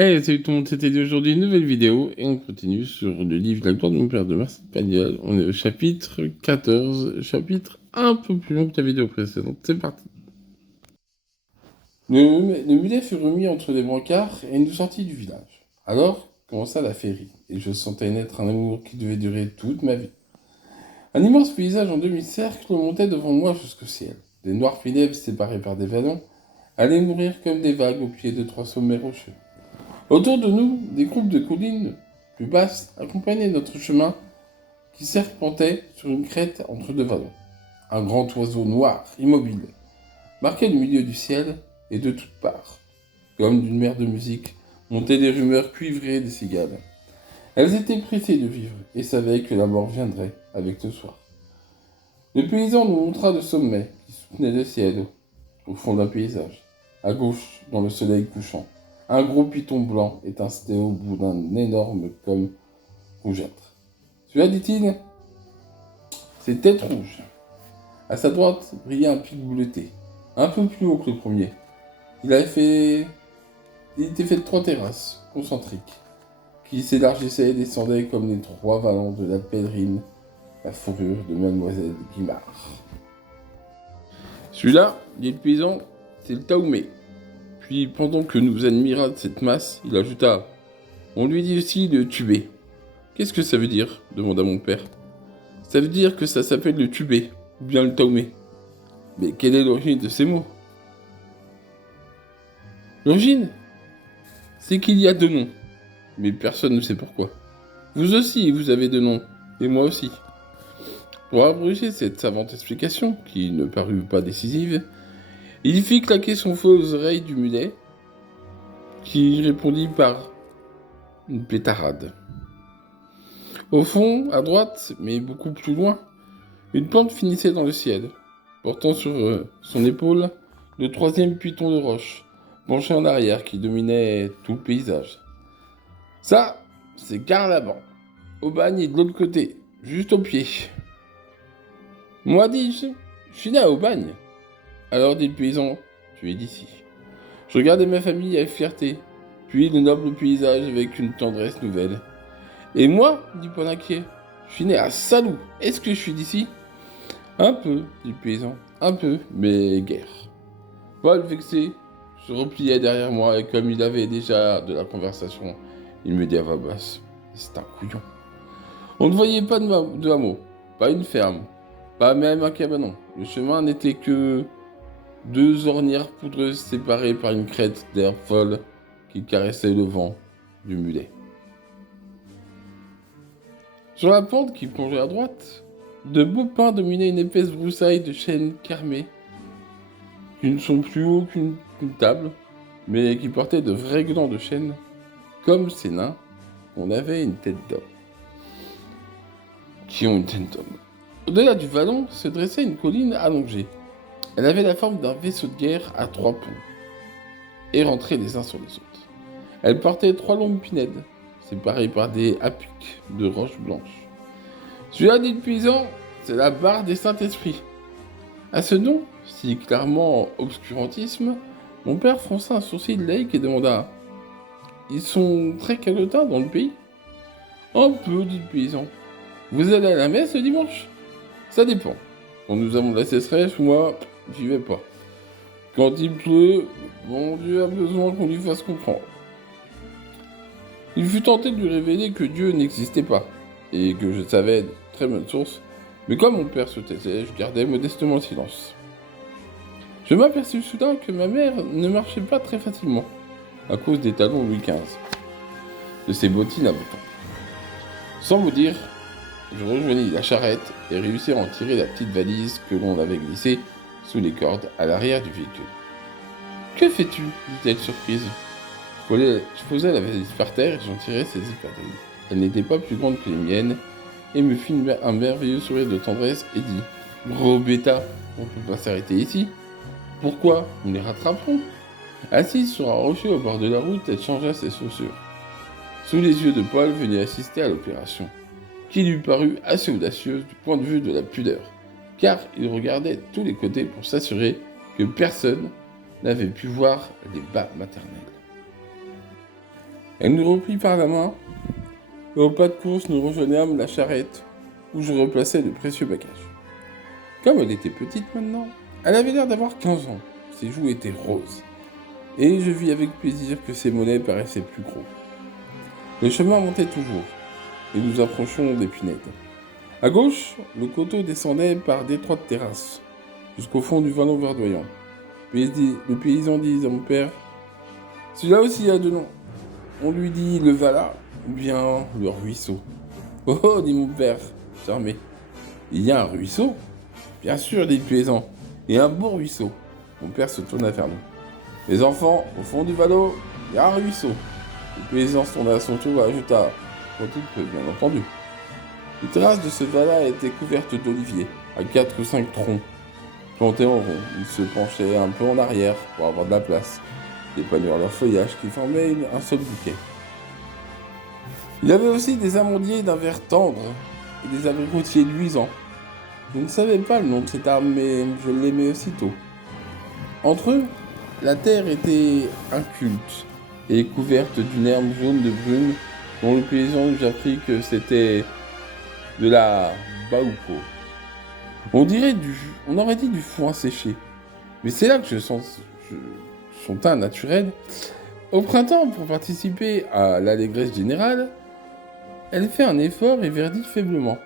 Hey, salut tout le monde, c'était aujourd'hui une nouvelle vidéo et on continue sur le livre La gloire de mon père de Marcel Pagnol. On est au chapitre 14, chapitre un peu plus long que la vidéo précédente. C'est parti. Le mulet fut remis entre les brancards et nous sortit du village. Alors commença la féerie et je sentais naître un amour qui devait durer toute ma vie. Un immense paysage en demi-cercle montait devant moi jusqu'au ciel. Des noirs piliers séparés par des vallons allaient mourir comme des vagues au pied de trois sommets rocheux. Autour de nous, des groupes de collines plus basses accompagnaient notre chemin qui serpentait sur une crête entre deux vallons. Un grand oiseau noir, immobile, marquait le milieu du ciel et de toutes parts. Comme d'une mer de musique, montaient des rumeurs cuivrées des cigales. Elles étaient pressées de vivre et savaient que la mort viendrait avec le soir. Le paysan nous montra le sommet qui soutenait le ciel au fond d'un paysage. À gauche, dans le soleil couchant, un gros python blanc étincelait au bout d'un énorme cône rougeâtre. Celui-là, dit-il, c'est Tête Rouge. À sa droite brillait un pic bleuté, un peu plus haut que le premier. Il était fait de trois terrasses concentriques, qui s'élargissaient et descendaient comme les trois vallons de la pèlerine, la fourrure de Mademoiselle Guimard. Celui-là, dit le paysan, c'est le Taoumé. Puis, pendant que nous admirâmes cette masse, il ajouta: on lui dit aussi le tubé. Qu'est-ce que ça veut dire demanda mon père. Ça veut dire que ça s'appelle le tubé, ou bien le taoumé. Mais quelle est l'origine de ces mots? L'origine, c'est qu'il y a deux noms, mais personne ne sait pourquoi. Vous aussi, vous avez deux noms, et moi aussi. Pour abréger cette savante explication, qui ne parut pas décisive, il fit claquer son feu aux oreilles du mulet, qui répondit par une pétarade. Au fond, à droite, mais beaucoup plus loin, une plante finissait dans le ciel, portant sur son épaule le troisième python de roche, penché en arrière qui dominait tout le paysage. Ça, c'est Carlaban. Au bagne et de l'autre côté, juste au pied. Moi, dis-je, je suis né à Aubagne. Alors, dit le paysan, tu es d'ici. Je regardais ma famille avec fierté, puis le noble paysage avec une tendresse nouvelle. Et moi, dit Paul inquiet, je suis né à Salou. Est-ce que je suis d'ici? Un peu, dit le paysan, un peu, mais guère. Paul, vexé, se repliait derrière moi et comme il avait déjà de la conversation, il me dit à voix basse: c'est un couillon. On ne voyait pas de hameau, pas une ferme, pas même un cabanon. Le chemin n'était que deux ornières poudreuses séparées par une crête d'herbe folle qui caressait le vent du mulet. Sur la pente qui plongeait à droite, de beaux pins dominaient une épaisse broussaille de chênes carmés, qui ne sont plus hauts qu'une table, mais qui portaient de vrais glands de chêne, comme ces nains, on avait une tête d'homme. Qui ont une tête d'homme. Au-delà du vallon se dressait une colline allongée. Elle avait la forme d'un vaisseau de guerre à trois ponts, et rentrait les uns sur les autres. Elle portait trois longues pinèdes, séparées par des apics de roches blanches. Celui-là, dit le paysan, c'est la barre des Saint-Esprits. À ce nom, si clairement obscurantisme, mon père fronça un sourcil laïque et demanda: ils sont très calotins dans le pays? Un peu, dit le paysan. Vous allez à la messe le dimanche? Ça dépend. Quand nous avons de la sécheresse, moi, j'y vais pas. Quand il pleut, mon Dieu a besoin qu'on lui fasse comprendre. Il fut tenté de lui révéler que Dieu n'existait pas, et que je savais de très bonnes sources, mais comme mon père se taisait, je gardais modestement silence. Je m'aperçus soudain que ma mère ne marchait pas très facilement, à cause des talons Louis XV, de ses bottines à boutons. Sans vous dire, je rejoignis la charrette et réussis à en tirer la petite valise que l'on avait glissée sous les cordes à l'arrière du véhicule. Que fais-tu? dit-elle surprise. Je posai la valise par terre et j'en tirai ses éperdues. Elle n'était pas plus grande que les miennes et me fit un merveilleux sourire de tendresse et dit: gros bêta, on ne peut pas s'arrêter ici. Pourquoi? Nous les rattraperons. Assise sur un rocher au bord de la route, elle changea ses chaussures. Sous les yeux de Paul venait assister à l'opération, qui lui parut assez audacieuse du point de vue de la pudeur, car il regardait tous les côtés pour s'assurer que personne n'avait pu voir les bas maternels. Elle nous reprit par la main, et au pas de course, nous rejoignâmes la charrette où je replaçais de précieux bagages. Comme elle était petite maintenant, elle avait l'air d'avoir 15 ans. Ses joues étaient roses. Et je vis avec plaisir que ses mollets paraissaient plus gros. Le chemin montait toujours, et nous approchions des Pinettes. À gauche, le coteau descendait par d'étroites terrasses, jusqu'au fond du vallon verdoyant. Le paysan dit à mon père, celui-là aussi a de nom. On lui dit le Vala, ou bien le ruisseau. Oh oh, dit mon père, charmé. Il y a un ruisseau? Bien sûr, dit le paysan, et un beau ruisseau. Mon père se tourna vers nous. Les enfants, au fond du vallon, il y a un ruisseau. Le paysan se tourna à son tour et ajouta, quand il peut, bien entendu. Les terrasses de ce Vala étaient couvertes d'oliviers, à 4 ou 5 troncs, plantés en rond. Ils se penchaient un peu en arrière pour avoir de la place, d'épanouir leur feuillage qui formait un seul bouquet. Il y avait aussi des amandiers d'un vert tendre et des abricotiers luisants. Je ne savais pas le nom de cet arbre, mais je l'aimais aussitôt. Entre eux, la terre était inculte et couverte d'une herbe jaune de brune dont le paysan nous apprit que c'était de la baouko. On aurait dit du foin séché. Mais c'est là que son teint naturel. Au printemps, pour participer à l'allégresse générale, elle fait un effort et verdit faiblement.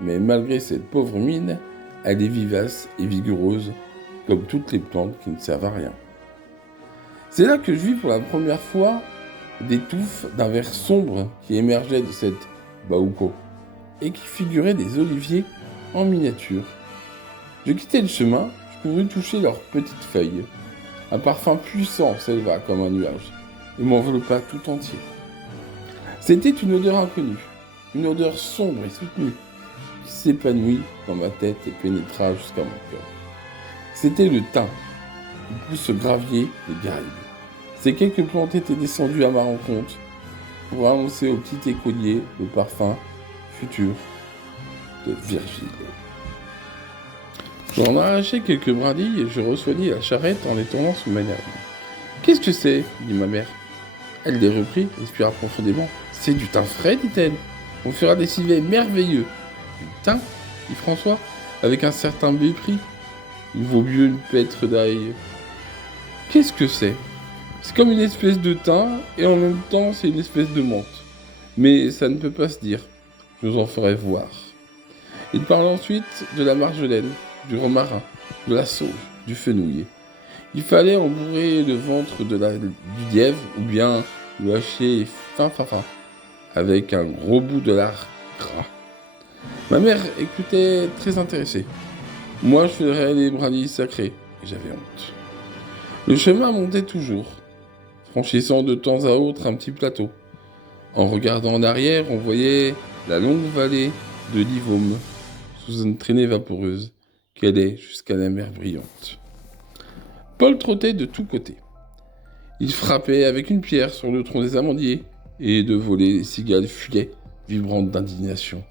Mais malgré cette pauvre mine, elle est vivace et vigoureuse, comme toutes les plantes qui ne servent à rien. C'est là que je vis pour la première fois des touffes d'un vert sombre qui émergeaient de cette baouko et qui figuraient des oliviers en miniature. Je quittai le chemin, je courus toucher leurs petites feuilles. Un parfum puissant s'éleva comme un nuage et m'enveloppa tout entier. C'était une odeur inconnue, une odeur sombre et soutenue qui s'épanouit dans ma tête et pénétra jusqu'à mon cœur. C'était le thym, où pousse gravier et garrigue. Ces quelques plantes étaient descendues à ma rencontre pour annoncer au petit écolier le parfum futur de Virgile. J'en arrachai quelques brindilles et je resoignis la charrette en les tournant sous ma narine. « Qu'est-ce que c'est » dit ma mère. Elle les reprit, respira profondément. « C'est du thym frais, dit-elle. On fera des civets merveilleux. »« Du thym » dit François, avec un certain mépris. « Il vaut mieux une pêtre d'ail. »« Qu'est-ce que c'est ? C'est comme une espèce de thym, et en même temps c'est une espèce de menthe. Mais ça ne peut pas se dire. Je vous en ferai voir. » Il parle ensuite de la marjolaine, du romarin, de la sauge, du fenouil. Il fallait embourrer le ventre du lièvre ou bien le hacher fin, avec un gros bout de lard gras. Ma mère écoutait très intéressée. Moi, je ferais les brindilles sacrées, et j'avais honte. Le chemin montait toujours, franchissant de temps à autre un petit plateau. En regardant en arrière, on voyait la longue vallée de l'Ivaume, sous une traînée vaporeuse, qui allait jusqu'à la mer brillante. Paul trottait de tous côtés. Il frappait avec une pierre sur le tronc des amandiers, et de voler les cigales fuyaient, vibrantes d'indignation.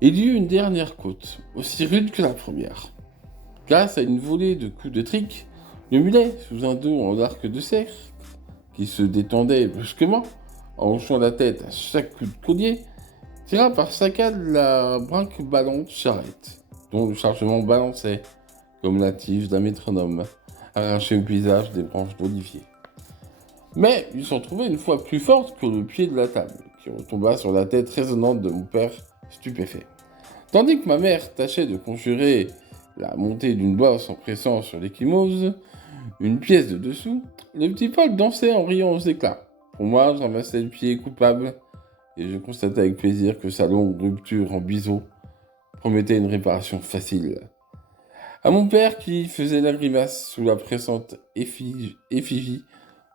Il y eut une dernière côte, aussi rude que la première. Grâce à une volée de coups de trique, le mulet, sous un dos en arc de cercle, qui se détendait brusquement, en hochant la tête à chaque coup de collier, tira par saccades la brinque-ballante charrette, dont le chargement balançait, comme la tige d'un métronome, arraché au paysage des branches d'olivier. Mais il s'en trouvait une fois plus forte que le pied de la table, qui retomba sur la tête résonnante de mon père, stupéfait. Tandis que ma mère tâchait de conjurer la montée d'une bosse en pressant sur l'échymose une pièce de dessous, le petit Paul dansait en riant aux éclats. Pour moi, je ramassais le pied coupable, et je constatais avec plaisir que sa longue rupture en biseau promettait une réparation facile. À mon père, qui faisait la grimace sous la pressante effigie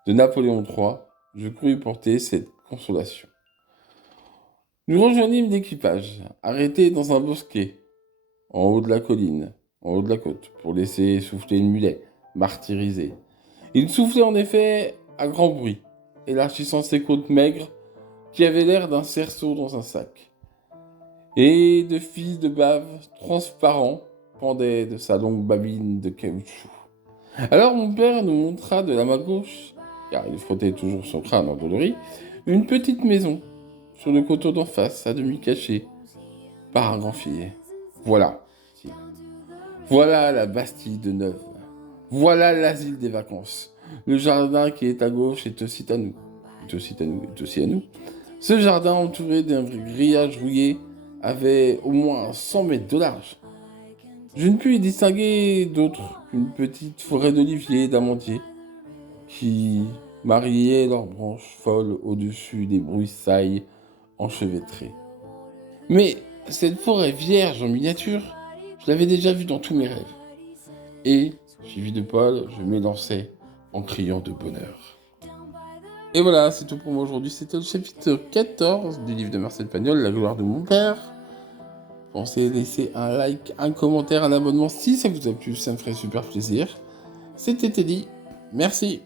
de Napoléon III, je crus porter cette consolation. Nous rejoignîmes l'équipage, arrêté dans un bosquet, en haut de la colline, en haut de la côte, pour laisser souffler le mulet, martyrisé. Il soufflait en effet à grand bruit, élargissant ses côtes maigres, qui avaient l'air d'un cerceau dans un sac. Et de fils de bave transparents pendaient de sa longue babine de caoutchouc. Alors mon père nous montra de la main gauche car il frottait toujours son crâne endolori, une petite maison, sur le coteau d'en face, à demi cachée, par un grand filet. Voilà. Voilà la Bastille de Neuve. Voilà l'asile des vacances. Le jardin qui est à gauche est aussi à nous. Est aussi à nous, est aussi à nous. Ce jardin entouré d'un grillage rouillé avait au moins 100 mètres de large. Je ne pus y distinguer d'autre qu'une petite forêt d'oliviers et d'amandiers qui mariaient leurs branches folles au-dessus des broussailles enchevêtrées. Mais cette forêt vierge en miniature, je l'avais déjà vue dans tous mes rêves. Et, suivi de Paul, je m'élançais en criant de bonheur. Et voilà, c'est tout pour moi aujourd'hui. C'était le chapitre 14 du livre de Marcel Pagnol, La gloire de mon père. Pensez à laisser un like, un commentaire, un abonnement si ça vous a plu, ça me ferait super plaisir. C'était Teddy, merci.